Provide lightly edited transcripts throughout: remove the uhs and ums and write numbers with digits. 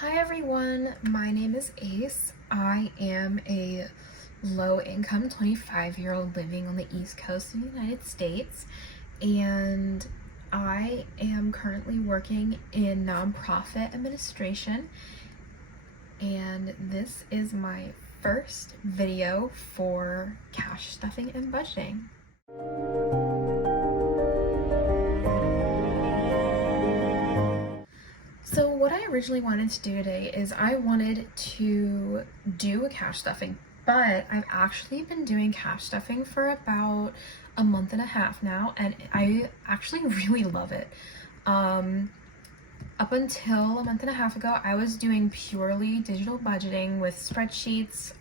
Hi everyone, my name is Ace. I am a low-income 25-year-old living on the East Coast of the United States, and I am currently working in nonprofit administration, and this is my first video for cash stuffing and budgeting. So what I originally wanted to do today is I wanted to do a cash stuffing, but I've actually been doing cash stuffing for about a month and a half now, and I actually really love it. Up until a month and a half ago, I was doing purely digital budgeting with spreadsheets,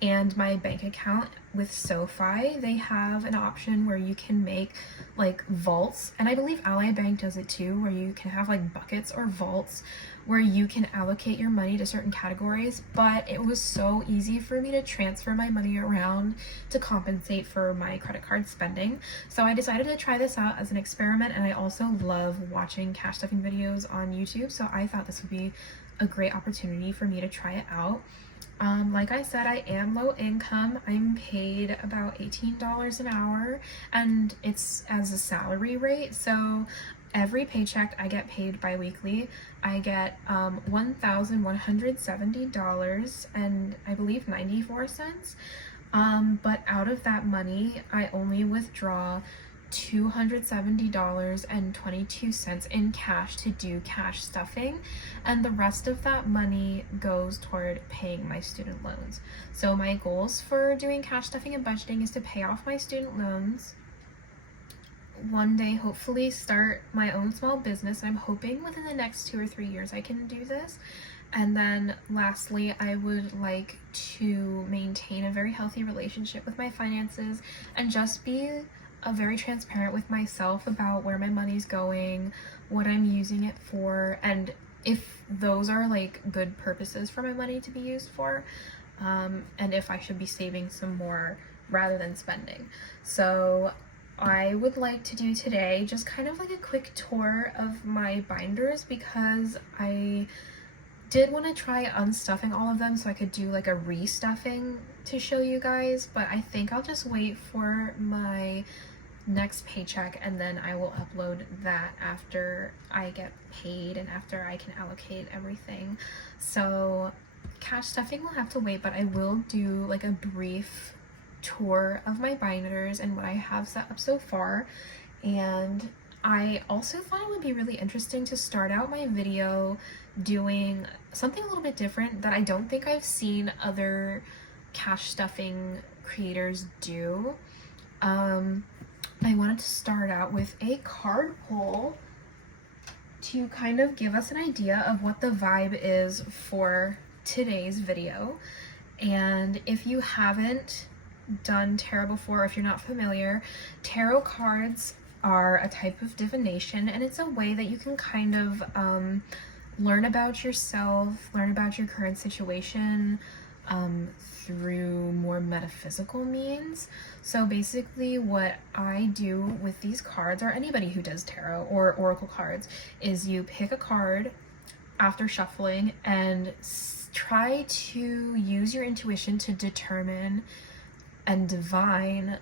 and my bank account with SoFi. They have an option where you can make like vaults, and I believe Ally Bank does it too, where you can have like buckets or vaults where you can allocate your money to certain categories. But it was so easy for me to transfer my money around to compensate for my credit card spending. So I decided to try this out as an experiment, and I also love watching cash stuffing videos on YouTube, so I thought this would be a great opportunity for me to try it out. Like I said, I am low income. I'm paid about $18 an hour, and it's as a salary rate. So every paycheck I get paid bi-weekly. I get $1,170 and I believe 94 cents. But out of that money, I only withdraw $270.22 in cash to do cash stuffing, and the rest of that money goes toward paying my student loans. So my goals for doing cash stuffing and budgeting is to pay off my student loans, one day hopefully start my own small business. I'm hoping within the next 2 or 3 years I can do this. And then lastly, I would like to maintain a very healthy relationship with my finances and just be very transparent with myself about where my money's going, what I'm using it for, and if those are like good purposes for my money to be used for, and if I should be saving some more rather than spending. So I would like to do today just kind of like a quick tour of my binders, because I did want to try unstuffing all of them so I could do like a restuffing to show you guys, but I think I'll just wait for my next paycheck and then I will upload that after I get paid and after I can allocate everything. So cash stuffing will have to wait, but I will do like a brief tour of my binders and what I have set up so far. And I also thought it would be really interesting to start out my video doing something a little bit different that I don't think I've seen other cash stuffing creators do. I wanted to start out with a card pull to kind of give us an idea of what the vibe is for today's video. And if you haven't done tarot before, if you're not familiar, tarot cards are a type of divination, and it's a way that you can kind of learn about yourself, learn about your current situation through more metaphysical means. So basically what I do with these cards, or anybody who does tarot or oracle cards, is you pick a card after shuffling and try to use your intuition to determine and divine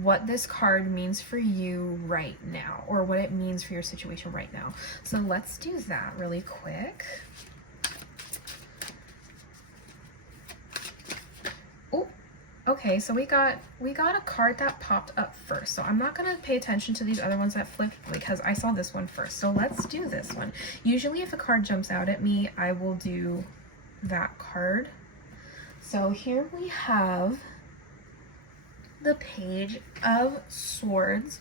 what this card means for you right now, or what it means for your situation right now. So let's do that really quick. Oh, okay, so we got a card that popped up first. So I'm not gonna pay attention to these other ones that flipped because I saw this one first. So let's do this one. Usually if a card jumps out at me, I will do that card. So here we have the Page of Swords,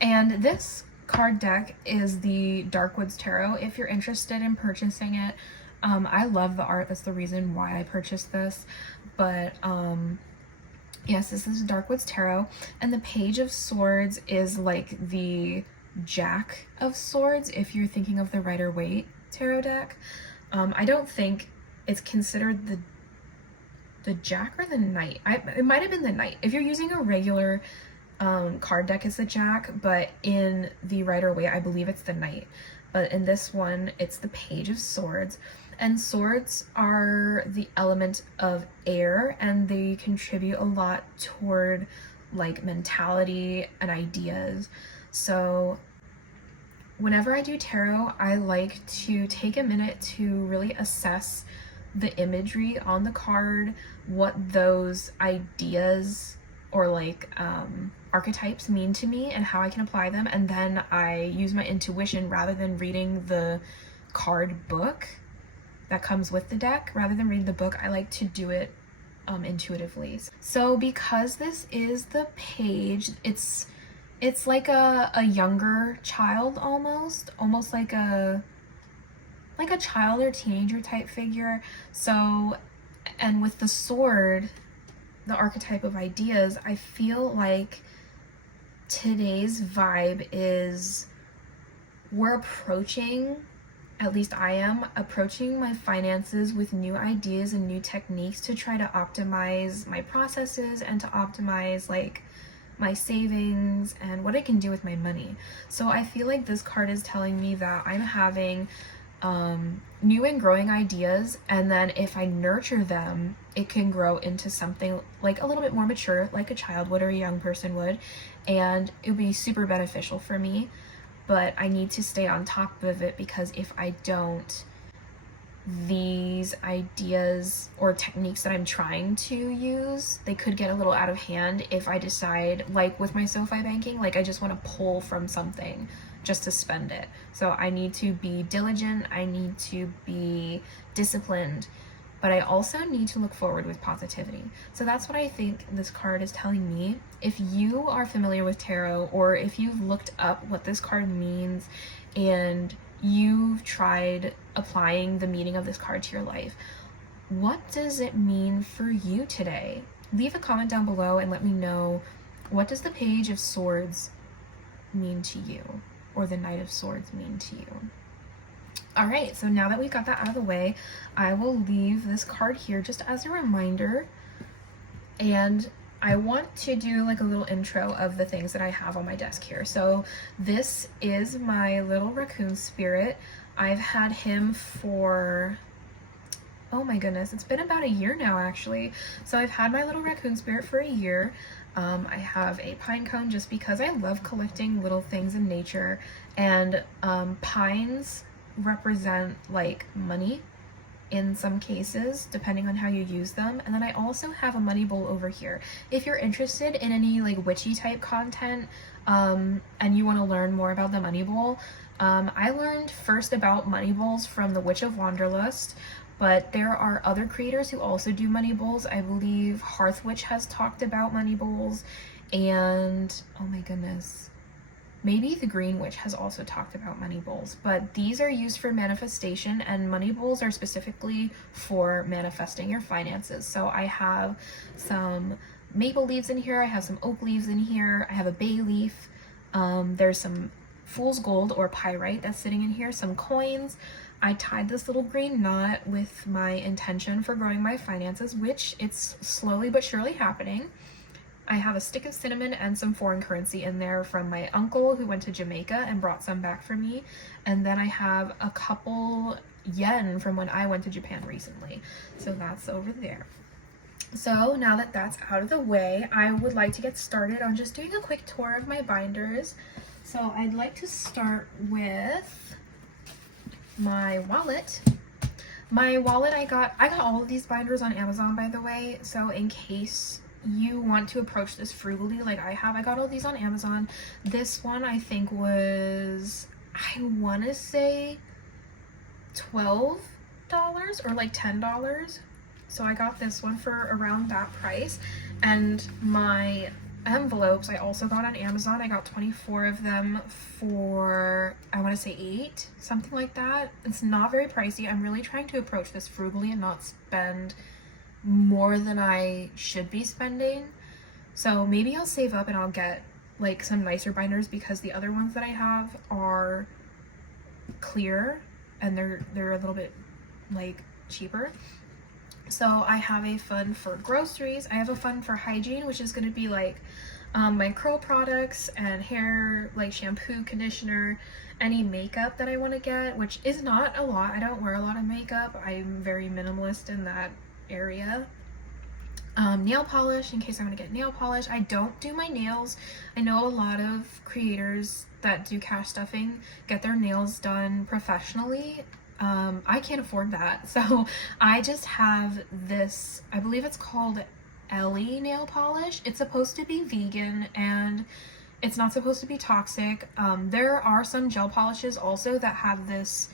and this card deck is the Darkwoods Tarot if you're interested in purchasing it. I love the art, that's the reason why I purchased this, but yes, this is Darkwoods Tarot, and the Page of Swords is like the Jack of Swords if you're thinking of the Rider-Waite tarot deck. I don't think it's considered the Jack or the Knight. It might have been the Knight. If you're using a regular card deck, it's the Jack, but in the Rider-Waite, I believe it's the Knight. but in this one, it's the Page of Swords. And swords are the element of air, and they contribute a lot toward like mentality and ideas. So whenever I do tarot, I like to take a minute to really assess the imagery on the card, what those ideas or like archetypes mean to me and how I can apply them, and then I use my intuition rather than reading the card book that comes with the deck. Rather than reading the book, I like to do it intuitively. So because this is the Page, it's like a younger child, almost like a child or teenager type figure. So, and with the sword, the archetype of ideas, I feel like today's vibe is we're approaching, at least I am, approaching my finances with new ideas and new techniques to try to optimize my processes and to optimize like my savings and what I can do with my money. So I feel like this card is telling me that I'm having new and growing ideas, and then if I nurture them, it can grow into something like a little bit more mature, like a child would or a young person would, and it would be super beneficial for me. But I need to stay on top of it, because if I don't, these ideas or techniques that I'm trying to use, they could get a little out of hand if I decide, like with my SoFi banking, like I just want to pull from something just to spend it. So I need to be diligent, I need to be disciplined, but I also need to look forward with positivity. So that's what I think this card is telling me. If you are familiar with tarot, or if you've looked up what this card means and you've tried applying the meaning of this card to your life, what does it mean for you today? Leave a comment down below and let me know, what does the Page of Swords mean to you, or the Knight of Swords mean to you? All right, so now that we've got that out of the way, I will leave this card here just as a reminder, and I want to do like a little intro of the things that I have on my desk here. So this is my little raccoon spirit. I've had him for, oh my goodness, it's been about a year now actually. So I've had my little raccoon spirit for a year. I have a pine cone just because I love collecting little things in nature, and pines represent like money in some cases, depending on how you use them. And then I also have a money bowl over here. If you're interested in any like witchy type content, and you want to learn more about the money bowl, I learned first about money bowls from the Witch of Wanderlust, but there are other creators who also do money bowls. I believe Hearth Witch has talked about money bowls, and oh my goodness, maybe the Green Witch has also talked about money bowls. But these are used for manifestation, and money bowls are specifically for manifesting your finances. So I have some maple leaves in here, I have some oak leaves in here, I have a bay leaf, there's some fool's gold or pyrite that's sitting in here, some coins. I tied this little green knot with my intention for growing my finances, which it's slowly but surely happening. I have a stick of cinnamon and some foreign currency in there from my uncle who went to Jamaica and brought some back for me. And then I have a couple yen from when I went to Japan recently. So that's over there. So now that that's out of the way, I would like to get started on just doing a quick tour of my binders. So I'd like to start with my wallet. My wallet, I got all of these binders on Amazon, by the way. So in case you want to approach this frugally like I have, I got all these on Amazon. This one I think was, I want to say $12 or like $10. So I got this one for around that price. And my envelopes I also got on Amazon. I got 24 of them for, I want to say $8, something like that. It's not very pricey. I'm really trying to approach this frugally and not spend more than I should be spending. So maybe I'll save up and I'll get like some nicer binders, because the other ones that I have are clear and they're a little bit like cheaper. So I have a fund for groceries. I have a fund for hygiene, which is going to be like my curl products and hair, like shampoo, conditioner, any makeup that I want to get, which is not a lot. I don't wear a lot of makeup. I'm very minimalist in that area. Nail polish, in case I want to get nail polish. I don't do my nails. I know a lot of creators that do cash stuffing get their nails done professionally. I can't afford that, so I just have this, I believe it's called Ellie nail polish. It's supposed to be vegan and it's not supposed to be toxic. There are some gel polishes also that have this,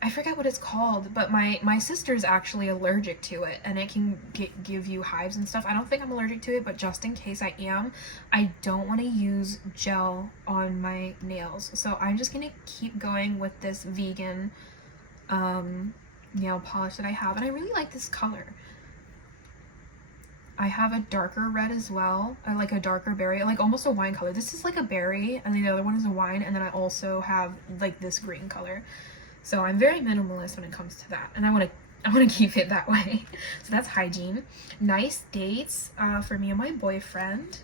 I forget what it's called, but my sister's actually allergic to it and it can give you hives and stuff. I don't think I'm allergic to it, but just in case I am, I don't want to use gel on my nails. So I'm just gonna keep going with this vegan nail polish that I have, and I really like this color. I have a darker red as well. I like a darker berry, like almost a wine color. This is like a berry and the other one is a wine, and then I also have like this green color. So I'm very minimalist when it comes to that, and I want to keep it that way. So that's hygiene. Nice dates for me and my boyfriend.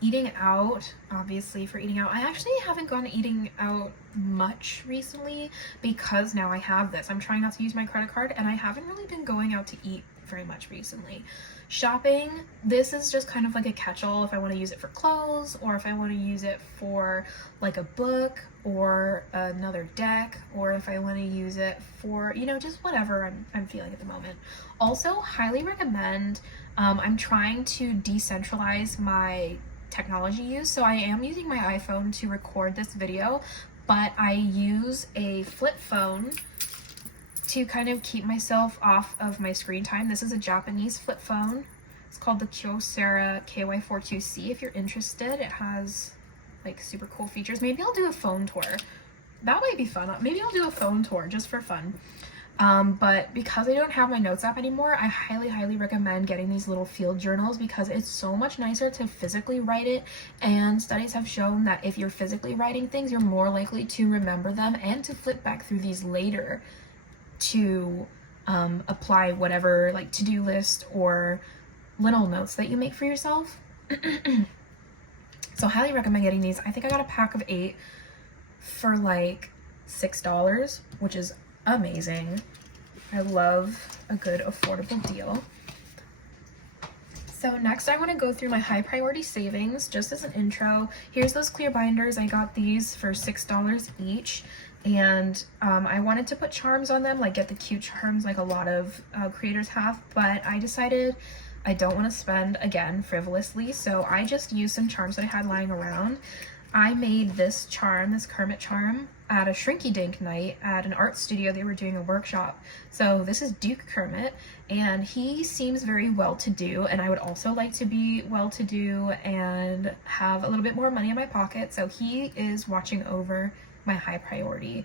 Eating out, obviously, for eating out. I actually haven't gone eating out much recently because now I have this. I'm trying not to use my credit card, and I haven't really been going out to eat very much recently. Shopping, this is just kind of like a catch-all if I want to use it for clothes, or if I want to use it for like a book or another deck, or if I want to use it for, you know, just whatever I'm feeling at the moment. Also, highly recommend, I'm trying to decentralize my technology use, so I am using my iPhone to record this video, but I use a flip phone to kind of keep myself off of my screen time. This is a Japanese flip phone. It's called the Kyocera KY42C. If you're interested, it has like super cool features. Maybe I'll do a phone tour. That might be fun. Maybe I'll do a phone tour just for fun. But because I don't have my notes app anymore, I highly recommend getting these little field journals because it's so much nicer to physically write it, and studies have shown that if you're physically writing things, you're more likely to remember them and to flip back through these later to apply whatever like to-do list or little notes that you make for yourself. So highly recommend getting these. I think I got a pack of 8 for like $6, which is amazing. I love a good affordable deal. So next I want to go through my high priority savings just as an intro. Here's those clear binders. I got these for $6 each, and I wanted to put charms on them, like get the cute charms like a lot of creators have, but I decided I don't want to spend, again, frivolously, so I just used some charms that I had lying around. I made this charm, this Kermit charm, at a Shrinky Dink night at an art studio. They were doing a workshop. So this is Duke Kermit, and he seems very well-to-do, and I would also like to be well-to-do and have a little bit more money in my pocket. So he is watching over my high priority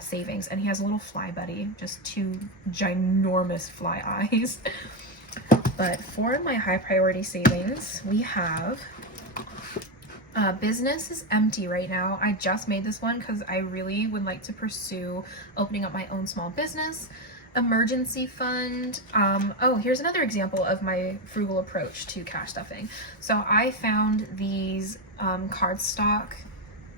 savings, and he has a little fly buddy, just 2 ginormous fly eyes. But for my high priority savings, we have business is empty right now. I just made this one because I really would like to pursue opening up my own small business. Emergency fund. Oh, here's another example of my frugal approach to cash stuffing. So I found these cardstock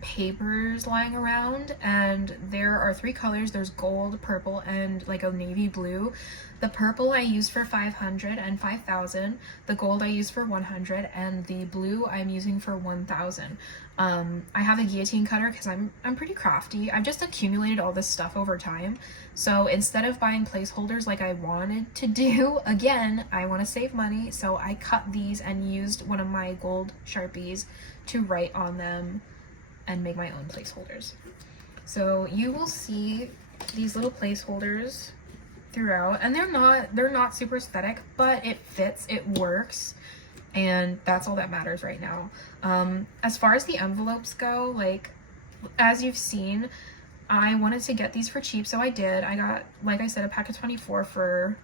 papers lying around, and there are 3 colors. There's gold, purple, and like a navy blue. The purple I used for 500 and 5,000. The gold I used for 100, and the blue I'm using for 1,000. I have a guillotine cutter because I'm pretty crafty. I've just accumulated all this stuff over time. So instead of buying placeholders like I wanted to do, again, I want to save money. So I cut these and used one of my gold Sharpies to write on them and make my own placeholders. So you will see these little placeholders throughout, and they're not super aesthetic, but it fits, it works, and that's all that matters right now. As far as the envelopes go, like as you've seen, I wanted to get these for cheap, so I did. I got, like I said, a pack of 24 for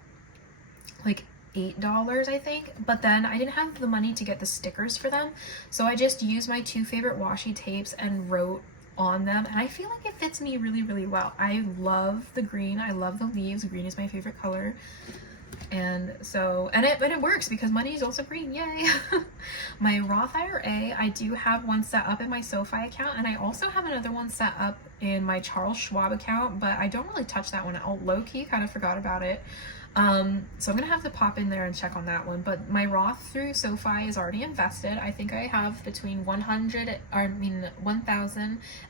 like $8, I think, but then I didn't have the money to get the stickers for them, so I just used my 2 favorite washi tapes and wrote on them, and I feel like it fits me really well. I love the green. I love the leaves. Green is my favorite color. And so, and it works because money is also green, yay. My Roth IRA, I do have one set up in my SoFi account, and I also have another one set up in my Charles Schwab account, but I don't really touch that one. I'll low-key kind of forgot about it. So I'm gonna have to pop in there and check on that one. But my Roth through SoFi is already invested. I think I have between 1,000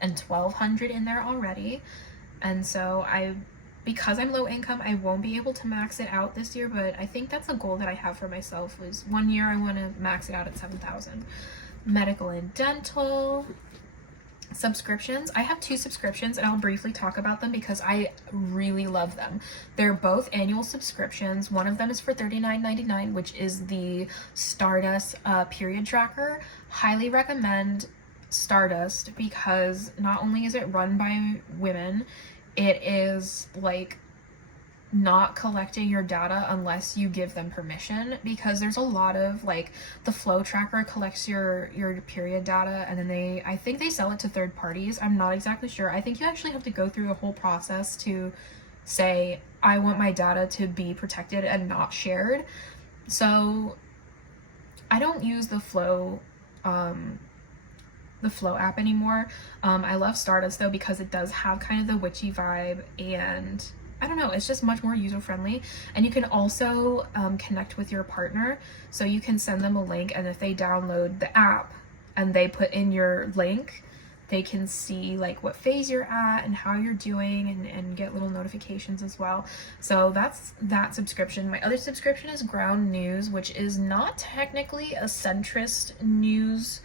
and 1,200 in there already. And so because I'm low income, I won't be able to max it out this year, but I think that's a goal that I have for myself, was 1 year I want to max it out at 7,000. Medical and dental. Subscriptions. I have 2 subscriptions, and I'll briefly talk about them because I really love them. They're both annual subscriptions. One of them is for $39.99, which is the Stardust period tracker. Highly recommend Stardust because not only is it run by women, it is like not collecting your data unless you give them permission, because there's a lot of like the flow tracker collects your period data, and then I think they sell it to third parties. I'm not exactly sure. I think you actually have to go through a whole process to say, I want my data to be protected and not shared. So I don't use the Flow app anymore. I love Stardust though because it does have kind of the witchy vibe, and I don't know, it's just much more user friendly. And you can also connect with your partner, so you can send them a link, and if they download the app and they put in your link, they can see like what phase you're at and how you're doing, and get little notifications as well. So that's that subscription. My other subscription is Ground News, which is not technically a centrist news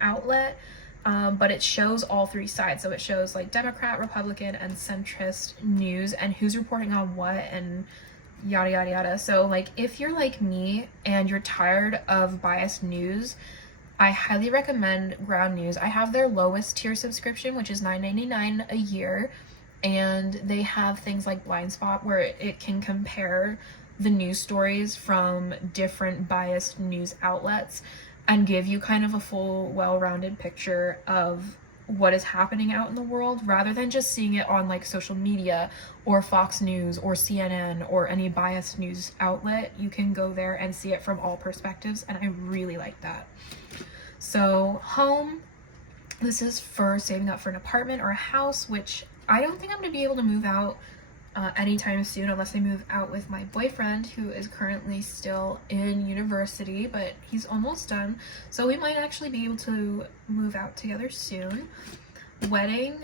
outlet, but it shows all 3 sides. So it shows like Democrat, Republican, and centrist news, and who's reporting on what, and yada yada yada. So like if you're like me and you're tired of biased news, I highly recommend Ground News. I have their lowest tier subscription, which is $9.99 a year, and they have things like Blind Spot where it can compare the news stories from different biased news outlets and give you kind of a full, well-rounded picture of what is happening out in the world, rather than just seeing it on like social media or Fox News or CNN or any biased news outlet. You can go there and see it from all perspectives, and I really like that. So home, this is for saving up for an apartment or a house, which I don't think I'm going to be able to move out anytime soon, unless I move out with my boyfriend, who is currently still in university, but he's almost done, so we might actually be able to move out together soon. Wedding,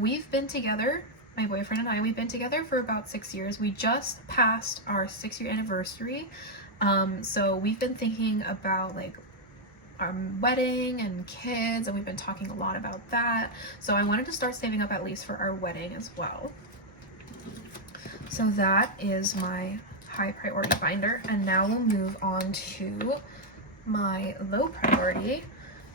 we've been together, my boyfriend and I, we've been together for about 6 years. We just passed our 6-year anniversary, so we've been thinking about like our wedding and kids, and we've been talking a lot about that, so I wanted to start saving up at least for our wedding as well. So that is my high priority binder, and now we'll move on to my low priority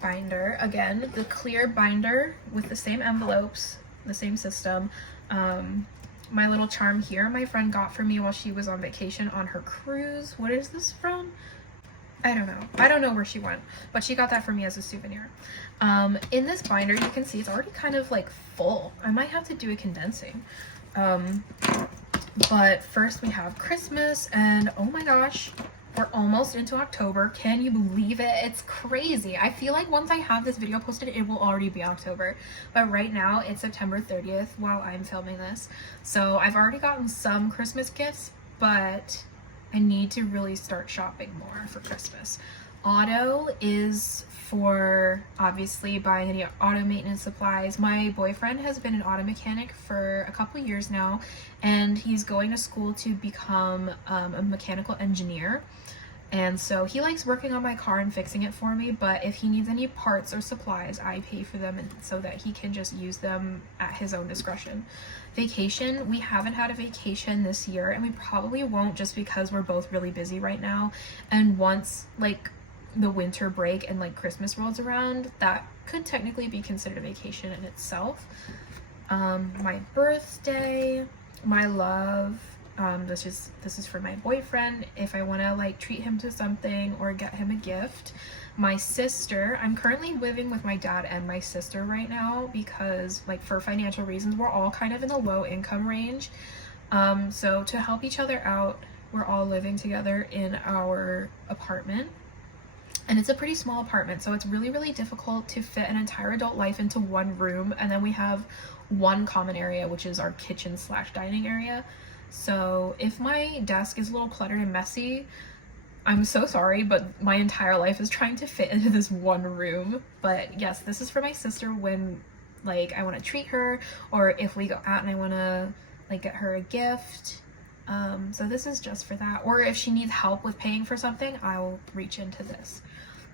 binder. Again, the clear binder with the same envelopes, the same system. My little charm here my friend got for me while she was on vacation on her cruise. What is this from? I don't know. I don't know where she went, but she got that for me as a souvenir. In this binder, you can see it's already kind of like full. I might have to do a condensing. But first we have Christmas, and oh my gosh, we're almost into October. Can you believe it? It's crazy. I feel like once I have this video posted, it will already be October. But right now it's September 30th while I'm filming this. So I've already gotten some Christmas gifts, but I need to really start shopping more for Christmas. Auto is for obviously buying any auto maintenance supplies. My boyfriend has been an auto mechanic for a couple years now, and he's going to school to become a mechanical engineer. And so he likes working on my car and fixing it for me, but if he needs any parts or supplies, I pay for them, and so that he can just use them at his own discretion. Vacation, we haven't had a vacation this year, and we probably won't, just because we're both really busy right now. And once like the winter break and like Christmas rolls around, that could technically be considered a vacation in itself. My birthday, my love, this is for my boyfriend if I want to like treat him to something or get him a gift. My sister, I'm currently living with my dad and my sister right now because like for financial reasons we're all kind of in the low income range, so to help each other out we're all living together in our apartment. And it's a pretty small apartment, so it's really, really difficult to fit an entire adult life into one room. And then we have one common area, which is our kitchen slash dining area. So if my desk is a little cluttered and messy, I'm so sorry, but my entire life is trying to fit into this one room. But yes, this is for my sister when like I want to treat her, or if we go out and I want to like get her a gift. So this is just for that. Or if she needs help with paying for something, I'll reach into this.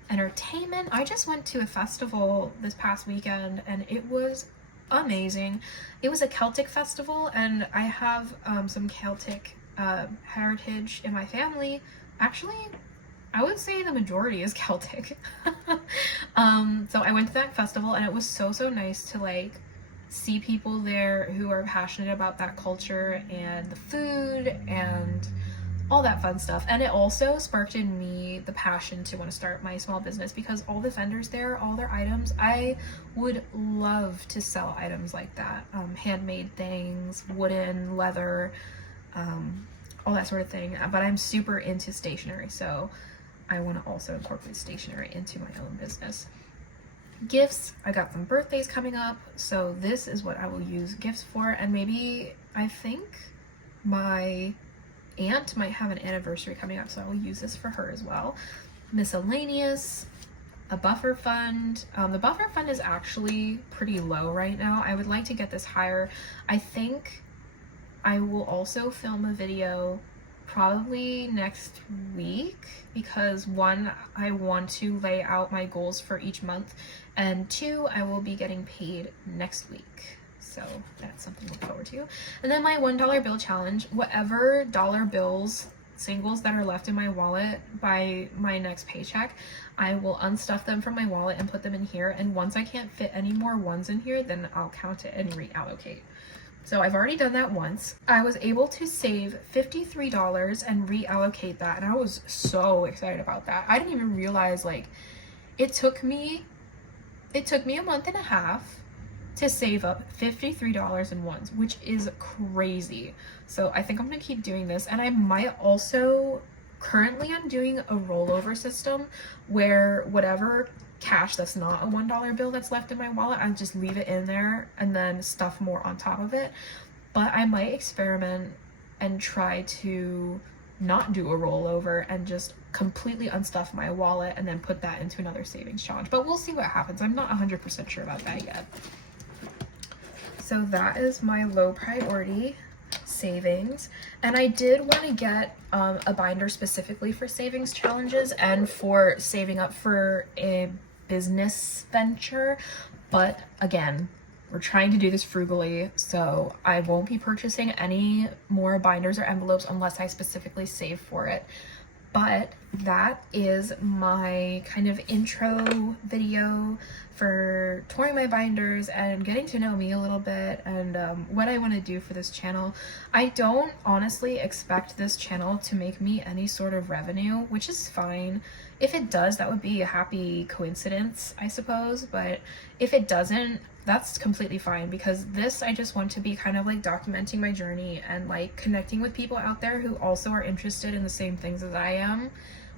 Entertainment, I just went to a festival this past weekend and it was amazing. It was a Celtic festival, and I have some Celtic heritage in my family. Actually, I would say the majority is Celtic. So I went to that festival and it was so nice to like see people there who are passionate about that culture and the food and all that fun stuff. And it also sparked in me the passion to want to start my small business, because all the vendors there, all their items, I would love to sell items like that. Handmade things, wooden, leather, all that sort of thing. But I'm super into stationery, so I want to also incorporate stationery into my own business. Gifts, I got some birthdays coming up, so this is what I will use gifts for. And maybe I think my aunt might have an anniversary coming up, so I will use this for her as well. Miscellaneous, a buffer fund. The buffer fund is actually pretty low right now. I would like to get this higher. I think I will also film a video probably next week, because one, I want to lay out my goals for each month, and two, I will be getting paid next week. So that's something to look forward to. And then my $1 bill challenge, whatever dollar bills, singles that are left in my wallet by my next paycheck, I will unstuff them from my wallet and put them in here. And once I can't fit any more ones in here, then I'll count it and reallocate. So I've already done that once. I was able to save $53 and reallocate that, and I was so excited about that. I didn't even realize, like, it took me a month and a half to save up $53 in ones, which is crazy. So I think I'm gonna keep doing this. And I might also, currently I'm doing a rollover system where whatever cash that's not a $1 bill that's left in my wallet, I just leave it in there and then stuff more on top of it. But I might experiment and try to not do a rollover and just completely unstuff my wallet and then put that into another savings challenge. But we'll see what happens. I'm not 100% sure about that yet. So that is my low priority savings. And I did want to get a binder specifically for savings challenges and for saving up for a business venture. But again, we're trying to do this frugally, so I won't be purchasing any more binders or envelopes unless I specifically save for it. But that is my kind of intro video for touring my binders and getting to know me a little bit, and what I want to do for this channel. I don't honestly expect this channel to make me any sort of revenue, which is fine. If it does, that would be a happy coincidence, I suppose. But if it doesn't, that's completely fine, because this, I just want to be kind of like documenting my journey and like connecting with people out there who also are interested in the same things as I am,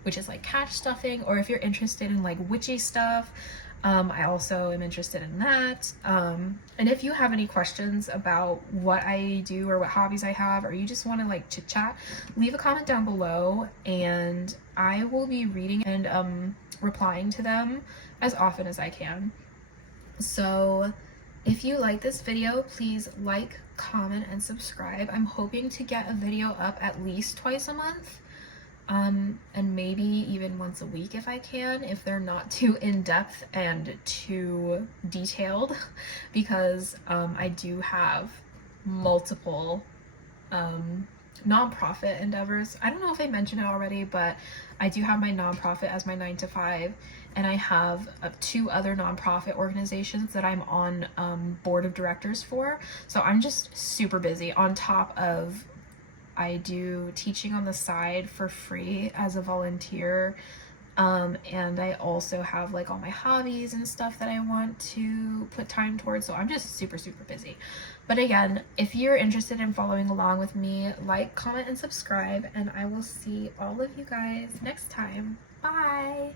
which is like cash stuffing, or if you're interested in like witchy stuff, I also am interested in that. And if you have any questions about what I do or what hobbies I have, or you just want to like chit chat, leave a comment down below and I will be reading and replying to them as often as I can. So if you like this video, please like, comment, and subscribe. I'm hoping to get a video up at least twice a month, and maybe even once a week if I can, if they're not too in-depth and too detailed, because I do have multiple nonprofit endeavors. I don't know if I mentioned it already, but I do have my nonprofit as my 9-to-5, and I have 2 other nonprofit organizations that I'm on board of directors for. So I'm just super busy, on top of I do teaching on the side for free as a volunteer And I also have like all my hobbies and stuff that I want to put time towards, so I'm just super busy. But again, if you're interested in following along with me, like, comment, and subscribe, and I will see all of you guys next time. Bye!